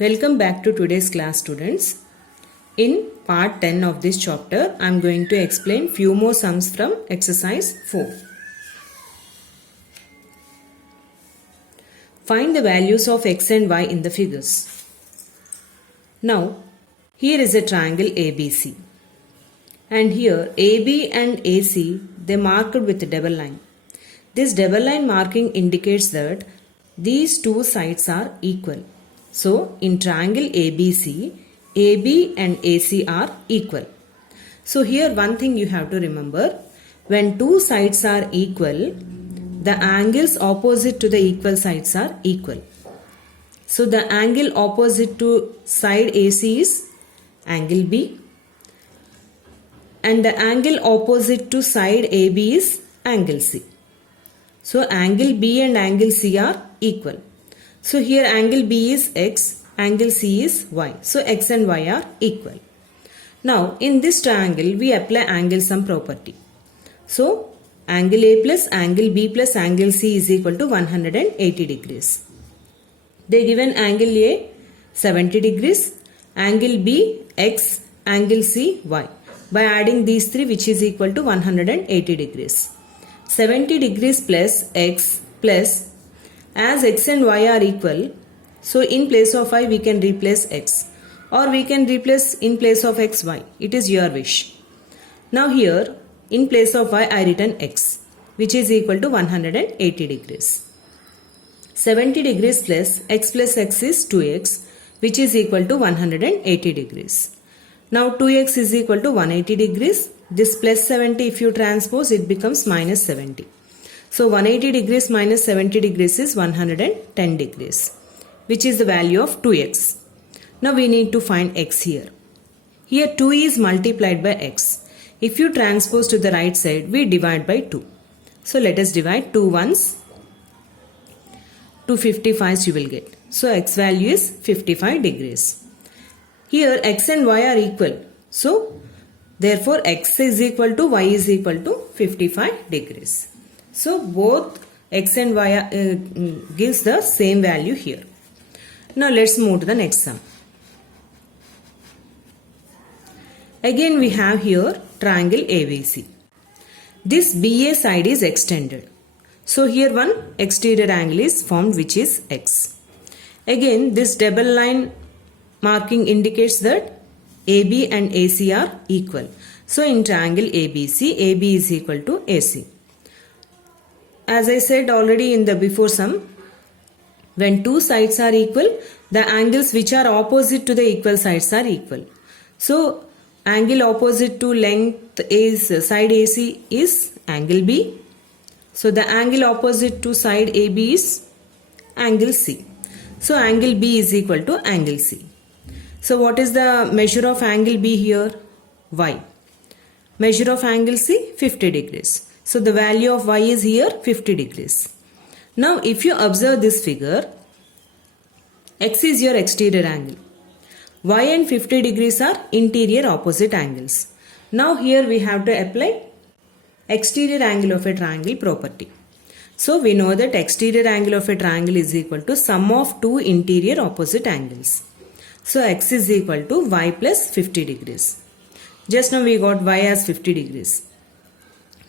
Welcome back to today's class, students. In part 10 of this chapter, I am going to explain few more sums from exercise 4. Find the values of x and y in the figures. Now, here is a triangle ABC. And here AB and AC, they marked with a double line. This double line marking indicates that these two sides are equal. So, in triangle ABC, AB and AC are equal. So, here one thing you have to remember, when two sides are equal, the angles opposite to the equal sides are equal. So, the angle opposite to side AC is angle B and the angle opposite to side AB is angle C. So, angle B and angle C are equal. So, here angle B is x, angle C is y. So, x and y are equal. Now, in this triangle, we apply angle sum property. So, angle A plus angle B plus angle C is equal to 180 degrees. They given angle A 70 degrees, angle B x, angle C y. By adding these three, which is equal to 180 degrees. 70 degrees plus x plus, as x and y are equal, so in place of y we can replace x or we can replace in place of x y. It is your wish. Now here in place of y I written x, which is equal to 180 degrees. 70 degrees plus x is 2x, which is equal to 180 degrees. Now 2x is equal to 180 degrees. This plus 70 if you transpose, it becomes minus 70. So 180 degrees minus 70 degrees is 110 degrees, which is the value of 2x. Now we need to find x here. Here 2 is multiplied by x. If you transpose to the right side, we divide by 2. So let us divide 2 ones. 255 you will get. So x value is 55 degrees. Here x and y are equal. So therefore x is equal to y is equal to 55 degrees. So both x and y gives the same value here. Now let's move to the next sum. Again we have here triangle ABC. This BA side is extended. So here one exterior angle is formed, which is x. Again this double line marking indicates that AB and AC are equal. So in triangle ABC, AB is equal to AC. As I said already in the before sum, when two sides are equal, the angles which are opposite to the equal sides are equal. So, angle opposite to length is side AC is angle B. So, the angle opposite to side AB is angle C. So, angle B is equal to angle C. So, what is the measure of angle B here? Y. Measure of angle C? 50 degrees. So, the value of y is here 50 degrees. Now, if you observe this figure, x is your exterior angle. Y and 50 degrees are interior opposite angles. Now, here we have to apply exterior angle of a triangle property. So, we know that exterior angle of a triangle is equal to sum of two interior opposite angles. So, x is equal to y plus 50 degrees. Just now we got y as 50 degrees.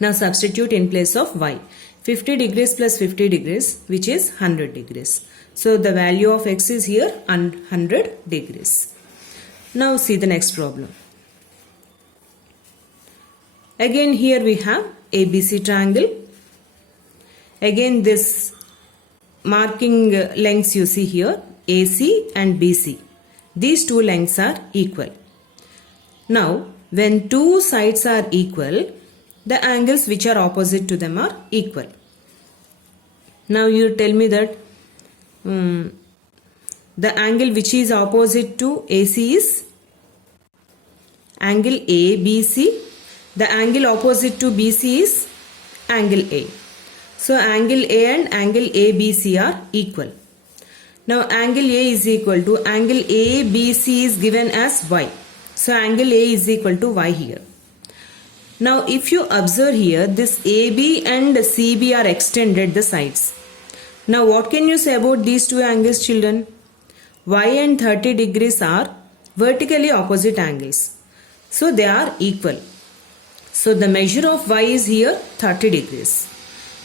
Now substitute in place of y. 50 degrees plus 50 degrees, which is 100 degrees. So the value of x is here 100 degrees. Now see the next problem. Again here we have ABC triangle. Again this marking lengths you see here, AC and BC. These two lengths are equal. Now when two sides are equal, the angles which are opposite to them are equal. Now you tell me that the angle which is opposite to AC is angle ABC. The angle opposite to BC is angle A. So angle A and angle ABC are equal. Now angle A is equal to angle ABC is given as y. So angle A is equal to y here. Now if you observe here, this AB and CB are extended the sides. Now what can you say about these two angles, children? y and 30 degrees are vertically opposite angles. So they are equal. So the measure of y is here 30 degrees.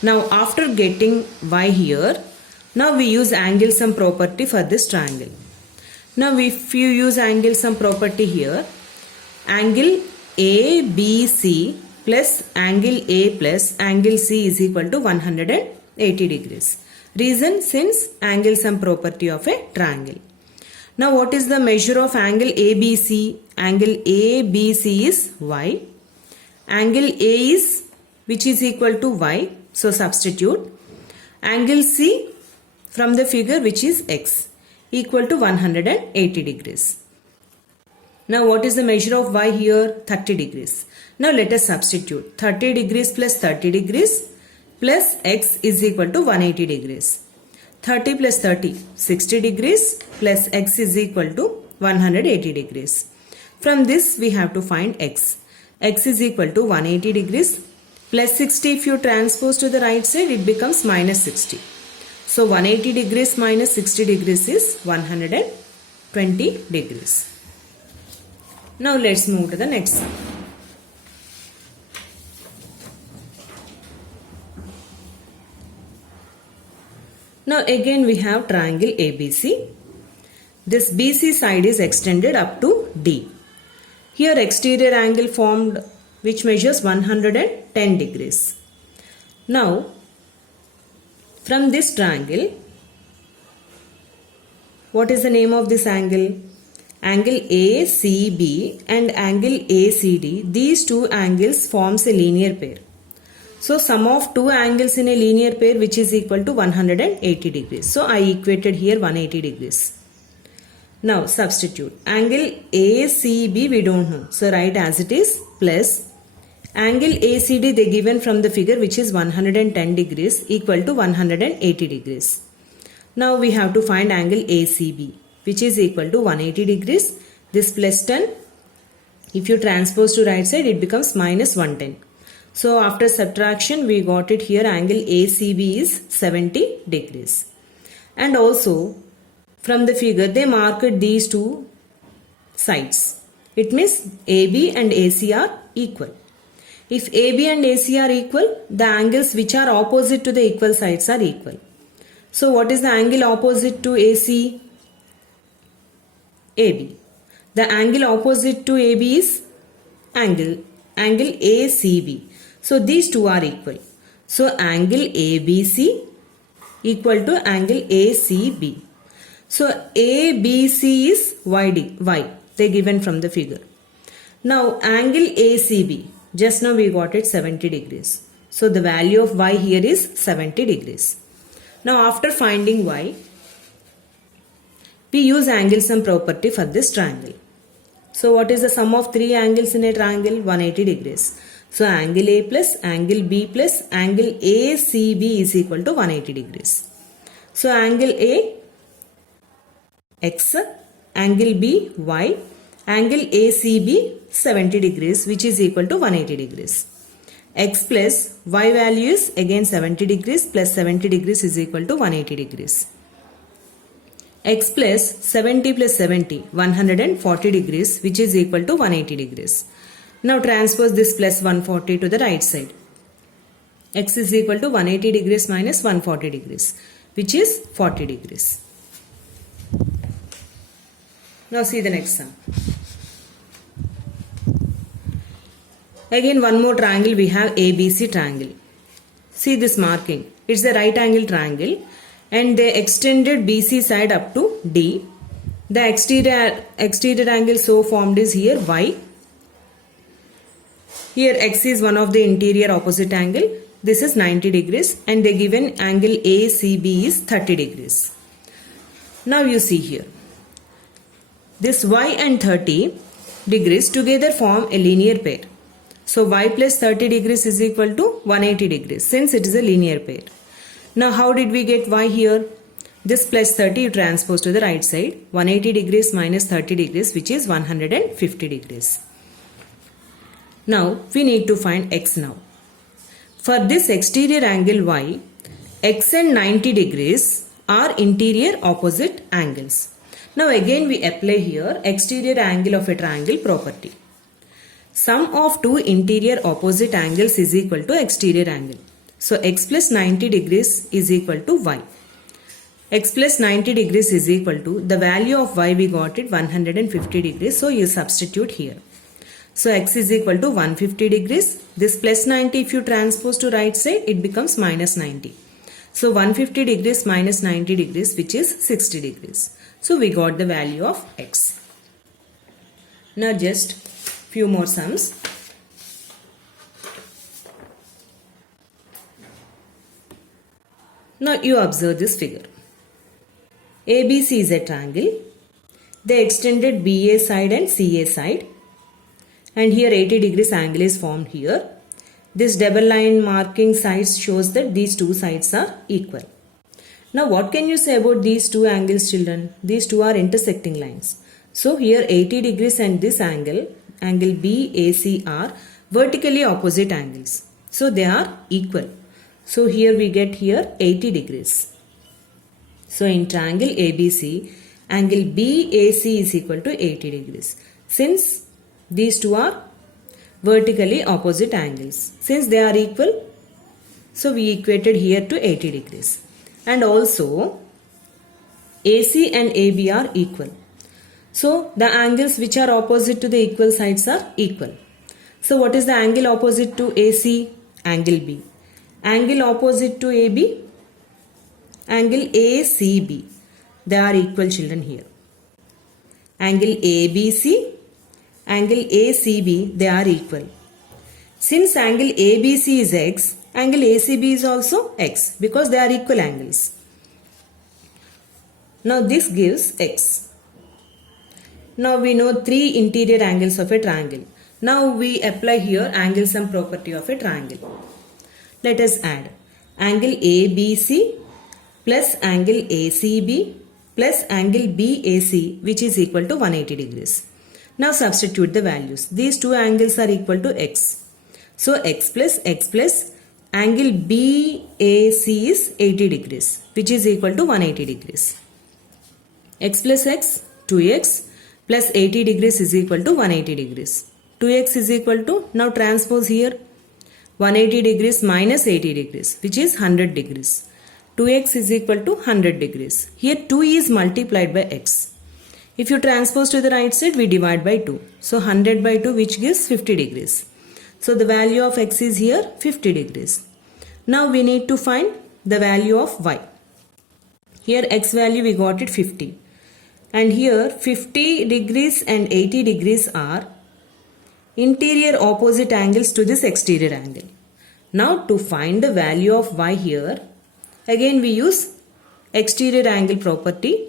Now after getting y here, now we use angle sum property for this triangle. Now if you use angle sum property here, angle ABC plus angle A plus angle C is equal to 180 degrees. Reason, since angle sum property of a triangle. Now what is the measure of angle ABC? Angle ABC is y. Angle A is, which is equal to y. So substitute. Angle C from the figure, which is x, equal to 180 degrees. Now what is the measure of y here? 30 degrees. Now let us substitute. 30 degrees plus 30 degrees plus x is equal to 180 degrees. 30 plus 30, 60 degrees plus x is equal to 180 degrees. From this we have to find x. X is equal to 180 degrees plus 60. If you transpose to the right side, it becomes minus 60. So 180 degrees minus 60 degrees is 120 degrees. Now let's move to the next sum. Now again we have triangle ABC. This BC side is extended up to D. Here exterior angle formed which measures 110 degrees. Now from this triangle, what is the name of this angle? Angle ACB and angle ACD, these two angles forms a linear pair. So sum of two angles in a linear pair which is equal to 180 degrees. So I equated here 180 degrees. Now substitute. Angle ACB we don't know. So write as it is plus angle ACD they given from the figure which is 110 degrees equal to 180 degrees. Now we have to find angle ACB which is equal to 180 degrees. This plus 10. If you transpose to right side, it becomes minus 110. So after subtraction we got it here, angle ACB is 70 degrees. And also from the figure they marked these two sides. It means AB and AC are equal. If AB and AC are equal, the angles which are opposite to the equal sides are equal. So what is the angle opposite to AC? AB. The angle opposite to AB is angle ACB. So these two are equal. So angle ABC equal to angle ACB. So ABC is y. They given from the figure. Now angle ACB. Just now we got it 70 degrees. So the value of y here is 70 degrees. Now after finding y, we use angle sum property for this triangle. So what is the sum of three angles in a triangle? 180 degrees. So angle A plus angle B plus angle ACB is equal to 180 degrees. So angle A x, angle B y, angle ACB 70 degrees which is equal to 180 degrees. X plus y value is again 70 degrees plus 70 degrees is equal to 180 degrees. X plus 70 plus 70, 140 degrees which is equal to 180 degrees. Now transpose this plus 140 to the right side. X is equal to 180 degrees minus 140 degrees which is 40 degrees. Now see the next sum. Again one more triangle we have ABC triangle. See this marking. It's a right angle triangle and they extended BC side up to D. The exterior angle so formed is here Y. Here X is one of the interior opposite angle. This is 90 degrees and they given angle ACB is 30 degrees. Now you see here. This Y and 30 degrees together form a linear pair. So Y plus 30 degrees is equal to 180 degrees since it is a linear pair. Now how did we get Y here? This plus 30 you transpose to the right side. 180 degrees minus 30 degrees which is 150 degrees. Now we need to find X now. For this exterior angle Y, X and 90 degrees are interior opposite angles. Now again we apply here exterior angle of a triangle property. Sum of two interior opposite angles is equal to exterior angle. So x plus 90 degrees is equal to y. X plus 90 degrees is equal to, the value of y we got it 150 degrees. So you substitute here. So x is equal to 150 degrees. This plus 90 if you transpose to right side, it becomes minus 90. So 150 degrees minus 90 degrees, which is 60 degrees. So we got the value of x. Now just few more sums. Now you observe this figure. ABC is a triangle. They extended BA side and CA side. And here 80 degrees angle is formed here. This double line marking sides shows that these two sides are equal. Now what can you say about these two angles, children? These two are intersecting lines. So here 80 degrees and this angle, angle BAC are vertically opposite angles. So they are equal. So here we get here 80 degrees. So in triangle ABC, angle BAC is equal to 80 degrees. Since these two are vertically opposite angles. Since they are equal, so we equated here to 80 degrees. And also AC and AB are equal. So the angles which are opposite to the equal sides are equal. So what is the angle opposite to AC? Angle B. Angle opposite to AB? Angle ACB. They are equal, children, here. Angle ABC, angle ACB, they are equal. Since angle ABC is x, angle ACB is also x because they are equal angles. Now this gives x. Now we know three interior angles of a triangle. Now we apply here angle sum property of a triangle. Let us add angle ABC plus angle ACB plus angle BAC, which is equal to 180 degrees. Now substitute the values. These two angles are equal to x. So x plus angle BAC is 80 degrees, which is equal to 180 degrees. X plus x, 2x plus 80 degrees is equal to 180 degrees. 2x is equal to, now transpose here, 180 degrees minus 80 degrees, which is 100 degrees. 2x is equal to 100 degrees. Here 2 is multiplied by x. If you transpose to the right side, we divide by 2. So 100 by 2, which gives 50 degrees. So the value of x is here 50 degrees. Now we need to find the value of y. Here x value we got it 50. And here 50 degrees and 80 degrees are interior opposite angles to this exterior angle. Now to find the value of y here, again we use exterior angle property,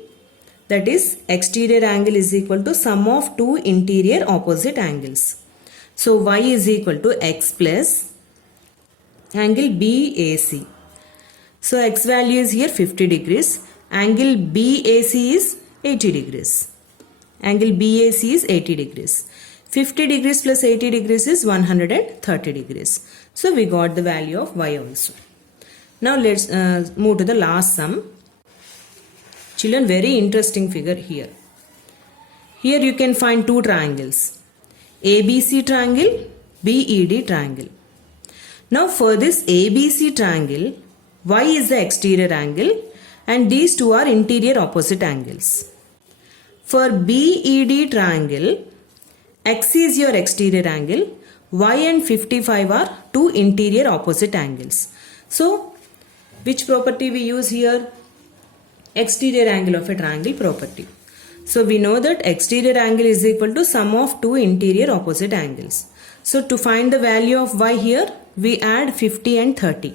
that is exterior angle is equal to sum of two interior opposite angles. So y is equal to x plus angle BAC. So x value is here 50 degrees, angle BAC is 80 degrees. Angle BAC is 80 degrees. 50 degrees plus 80 degrees is 130 degrees. So we got the value of y also. Now let's move to the last sum. Children, very interesting figure here. Here you can find two triangles. ABC triangle, BED triangle. Now for this ABC triangle, y is the exterior angle and these two are interior opposite angles. For BED triangle, x is your exterior angle, y and 55 are two interior opposite angles. So which property we use here? Exterior angle of a triangle property. So we know that exterior angle is equal to sum of two interior opposite angles. So to find the value of y here, we add 50 and 30.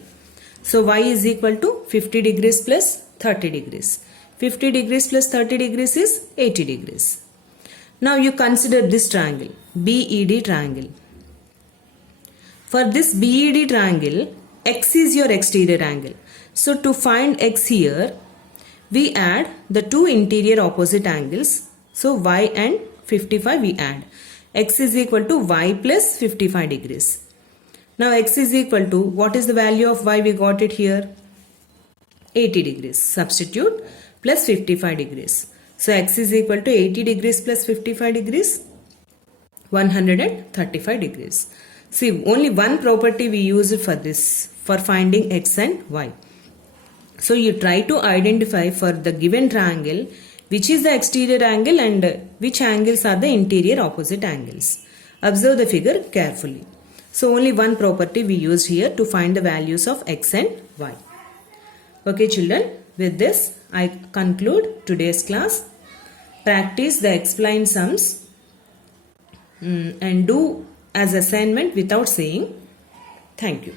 So y is equal to 50 degrees plus 30 degrees. 50 degrees plus 30 degrees is 80 degrees. Now you consider this triangle, BED triangle. For this BED triangle, x is your exterior angle. So to find x here, we add the two interior opposite angles. So y and 55 we add. X is equal to y plus 55 degrees. Now x is equal to, what is the value of y we got it here? 80 degrees. Substitute plus 55 degrees. So x is equal to 80 degrees plus 55 degrees, 135 degrees. See, only one property we used for this, for finding x and y. So you try to identify for the given triangle which is the exterior angle and which angles are the interior opposite angles. Observe the figure carefully. So only one property we used here to find the values of x and y. Okay children, with this I conclude today's class. Practice the explained sums and do as assignment without saying. Thank you.